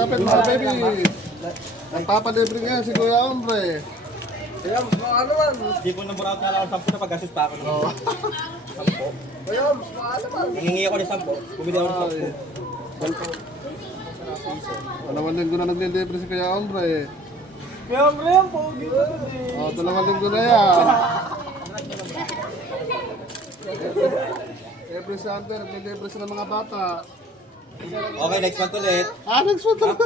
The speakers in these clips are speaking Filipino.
Kapit mga baby. Nagpapalibre nga si Kuya Ombre. Kaya, ano man? Hindi po number out na lang 10 na pag-assist pa ako. Oo. 10. Kaya, ano man? Hihingi ako ng 10. Bumili ako ng 10. 2 linggo na naglilibre si Kuya Ombre. Kaya, pre, ang pogi ko Oh, 2 linggo na yan. Every Sunday, naglilibre sila ng mga bata. Okay, next month ulit. Next month na.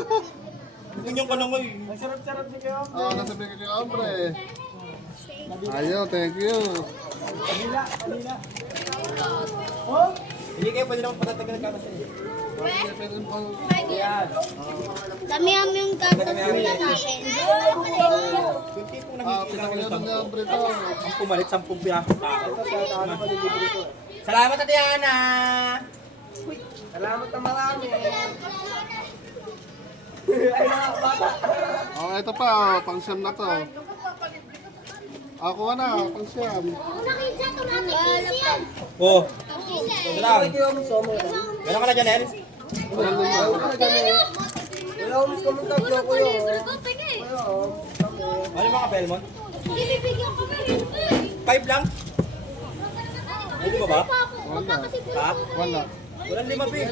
Ganyan ka lang ko eh. Ang sarap-sarap ni Kaya. Oo, nasa bigay kay Ombre. Ayaw, thank you. Kanila. Oh? Hindi kayo pwede naman patatagal ka kasi. Yan. Damihan mo yung gatos nila natin. Yung tipong Kita ko nakikita ko yun ng niya, 10. Ombre to. Ang pumalit, 10 piyaso pa ako. Salamat, Tatiana! Salamat na marami. Oh, ito pa, pang siyam na to. Ako na, pang siyam. Nakita ito natin. Yan. Oh, ito lang. Meron ka na dyan, El? Kaya, kumunta ko ko yun. Ano yung mga Belmont? Bibigyan ko ba? 5 lang? Pwede ba ba? Wala. Ha? Wala. Walang 5 pig.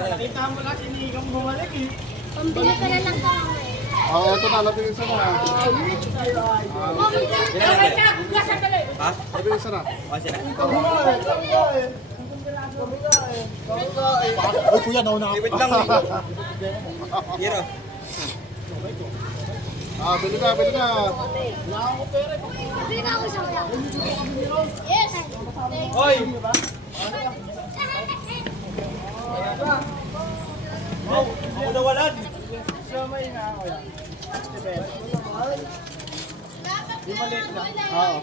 Nakita mo lang, inigang bumalik eh. Pambili ka na lang ka. Oh, ito na, labing isa na. Ilan natin? Ha? Labing isa na. O, sila. Ay, kuya, nauna Wait lang, wait. Hero. Bili na, bili na. Bibili ka ako sa kuya. Yes. Hoy! Oh, ako nawalan. Oo.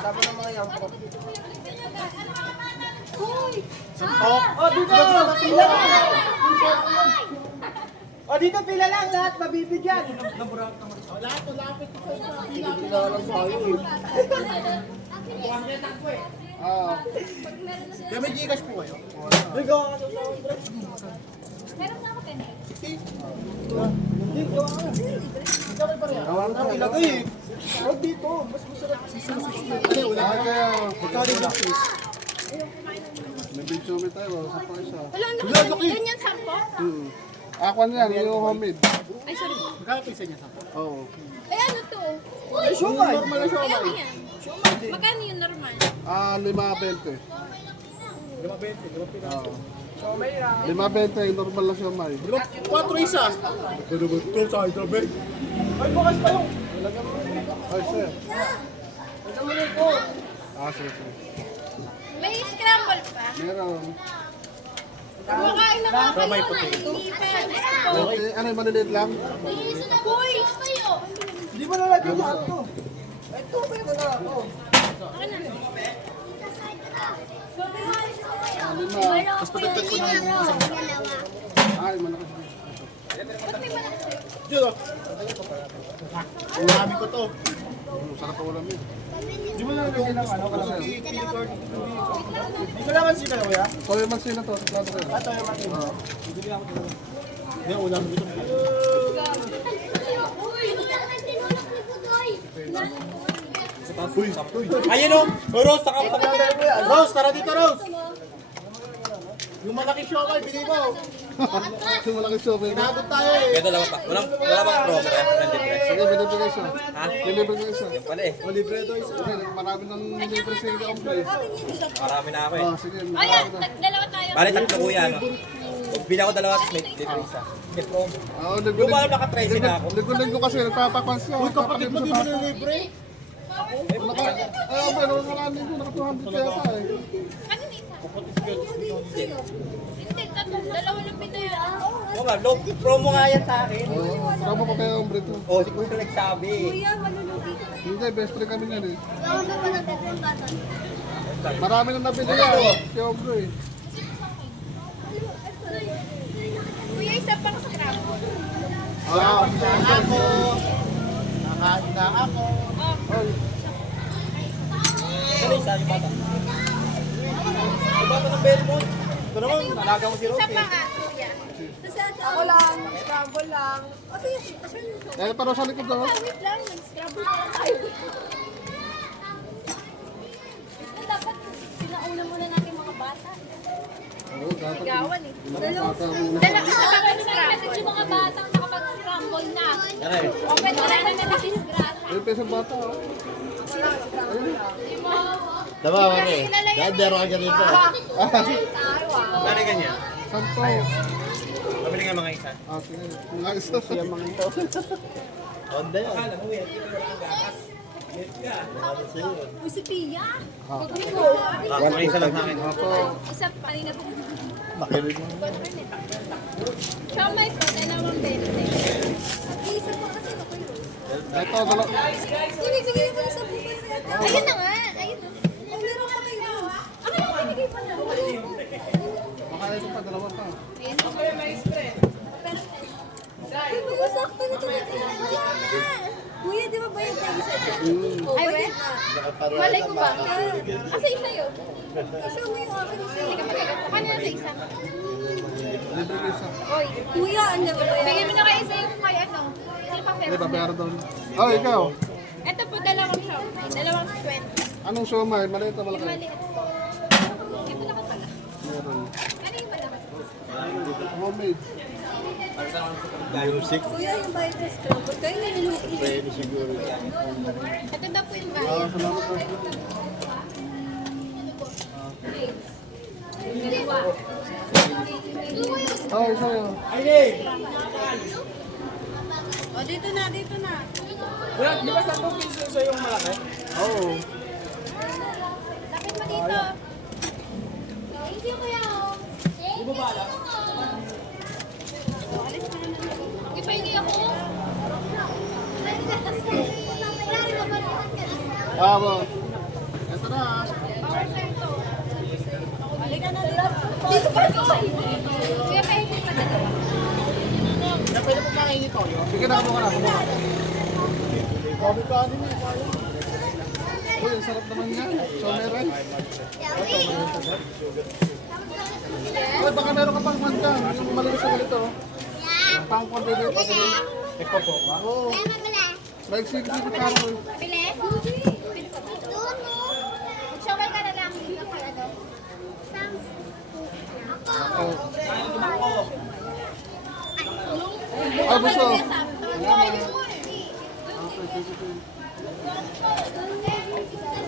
Sabi ng mga yan po. Oh, Dito! Pila lang! O, dito pila lang lahat, mabibigyan. Kaya may Gcash po kayo? Digo! Awang ka, ilagay eh. O, dito. Mas masarap. Kaya, magkano yung fish? May binsumi tayo, sa pa isa. Wala na ganyan sampo? Aquan yan, yung homemade. Ay, sorry. Magkano pisa niya sa? Oo. Ay, ano to? Ay, shumay! Normal na siya, Kaya Omay. yan. Magkano yung normal? 5.20. 5.20. Oo. Shumay lang. 5.20, yung normal na siya, May. 4 isa. Ito ba ito sa hydrobe? Ay, bukas pa yung. Ay, sir. Ito mo rin po. Sige, sige. May scramble pa. Meron. Kumakain na mga Kamay kayo puti. na. Hindi pa. Okay, ano yung maliliit lang? Uy! Kayo! Hindi mo nalagyan lahat to. Ito, pwede na ako. Lima. Tapos patagtag ko ng Ay, malakas. Ulami ko to. Sarap pa ulam yun. Hindi mo nalagyan ng ano, Kasi, Hindi ko naman sila, kuya. toyo man sila to, sa plato kayo. Ito yung mati. Hindi, ulami ko to. Uy! Tinulak ni Budoy! Ayun o! Oh, Rose, saka pa. Rose, tara dito, Rose! Yung malaki siomay, bili mo. Yung malaking shopping. Inabot tayo eh. Ito lang pa. Wala bang promo kaya? Nandito Sige, binibigay isa. Ha? Binibigay isa. Pala eh. Libre ito isa. Marami nang libre sa inyo, Ombre. Marami na ako eh. Sige, Ayan, marami na. dalawa tayo. Bali, tatlo kuya, no? Bili ako dalawa, tapos may libre isa. May promo. Oo, Yung ba naka-13 na ako? Linggo kasi nagpapakwan siya. Uy, kapatid mo di mo na libre. Ay, Ombre, naman wala linggo. Naka-200 yata eh. Ano ni isa? Hindi, dalawa lang pinayan. Oo nga, low promo nga yan sa akin. Oo, tama pa kaya, Ombre to. Oh, si Kuya nagsabi. Malulugi ka. Hindi, best friend kami yan eh. Wala ka pa nagtatrabaho. Marami nang nabili yan. Si Ombre. Kuya, isa pang scramble. Ako. Nakain na ako. Ay, isa yung bata. Yung bata ng Belmont. Ito naman, nalaga mo si Isa Roque. pa nga, kuya. Ako lang, scramble lang. Kasi, Eh, pero sa likod daw. Wait lang, mag-scrabble na lang tayo. Dapat sinauna muna natin mga bata. Oo, dapat. Sigawan eh. Bata muna. Dalawa isa pa mag-scramble. Yung mga batang nakapag-scramble na. Open mo na namin na disgrasa. Eh, pesa bata. Oh. Diba, Mami? Dahil meron ka ganito. Gano'n ganyan? Santo. Pabili nga mga isa. Ah, sige. Mga isa. Siya mga ito. Onda yan. Uy, si Pia. Mga isa lang sa akin. Ako. Isa pa rin na po. Makinig mo. Siomay po, 2.20. Isa pa kasi ako yun. Ito, dalawa. Binibigay ko na sa buhay. Ayun na nga. Ayun na. Ang meron ka kayo. Ako lang binigay pa na. Baka ito pa, dalawa pa. Ayun. Pero sakto na talaga. Kuya, di ba bayad na isa dyan? Ay, wait. Malay ko ba? Kasi isa yun. Kasi mo yung akin. Hindi ka magagat. Kanina na isa. Libre ko isa. Oy, kuya, ang dami ba? Bigyan mo na kayo isa yung kay ano. Yung papel. Hindi, babayara doon. Oh, ikaw. Ito po, dalawang shop. Dalawang 20. Anong siomay? Maliit o Yung malaki? maliit. Yung malaki pala. Meron. Ano yung malaki? Homemade. Music. kuya, yung bayad sa scramble. Kayo na niluki. Pwede siguro. Ito daw po yung Ah, bayad. salamat po. Dalawa. Oh, isa yun. O, dito na, dito na. Di ba 10 piso sa yung malaki? Oo. Lapit mo dito. Thank you, kuya. Di ba bala? Ipahingi ako. Ah, bo. Ito na. Power sir to. Halika na dito pa ito. Kuya, pahingi pa dalawa. Pwede po makain ito. Sige na, kamo ka na. Kobe ka din eh. Uy, ang sarap naman yan. Siomay rice. Uy, baka meron ka pang manda. Yung malinis na ganito. Pang pambili pa din. Eko po. Oo. Like sige dito ka mo. Pili? Pili pa dito. Showal ka na lang. Dito ka ano. Oh. Ah, gusto.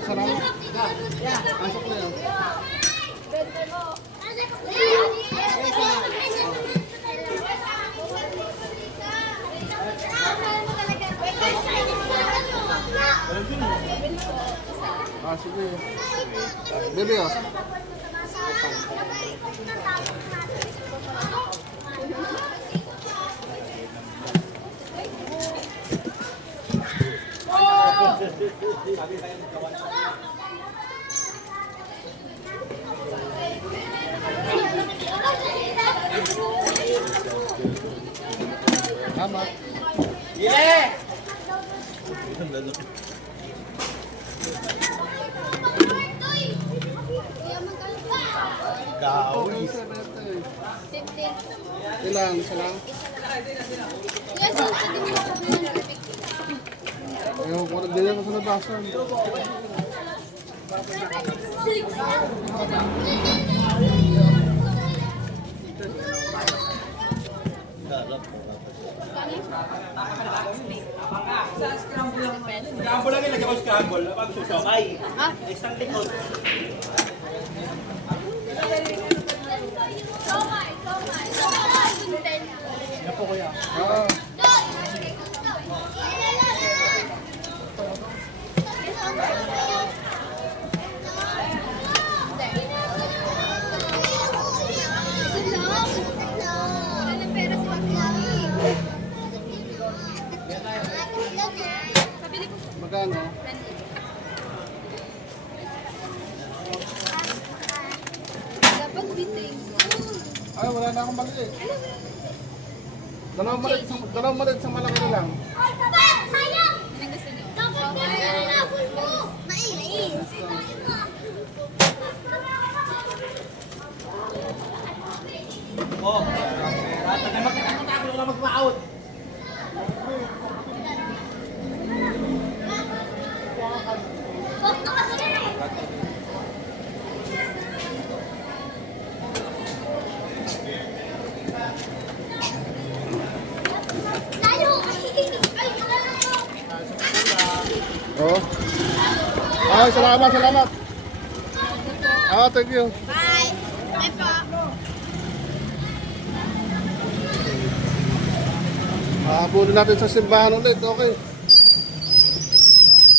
Sarap. Pasok na yan. Ah, sige. Bebe, ah. Tama. Yeah! Ikaw. Okay, 70. 15. Ilang? Isa lang? Yes, Ayaw ko, nagdala ko sa labasan. Scramble lang yun. Lagyan ko scramble. Pag gusto ko. Ay. Isang likod. Yan po kuya. Ah, magkano? Dapat biting. Ay, wala na akong mali. Dalawang maliit, isang malaki na lang. Anong gusto niyo? Dapat ka na mo. Mainit. Oh. Magkakatabi ko na mag-out. Oh. Ay, salamat, salamat. Ah, thank you. Bye! Bye po! Habulin natin sa simbahan ulit, okay.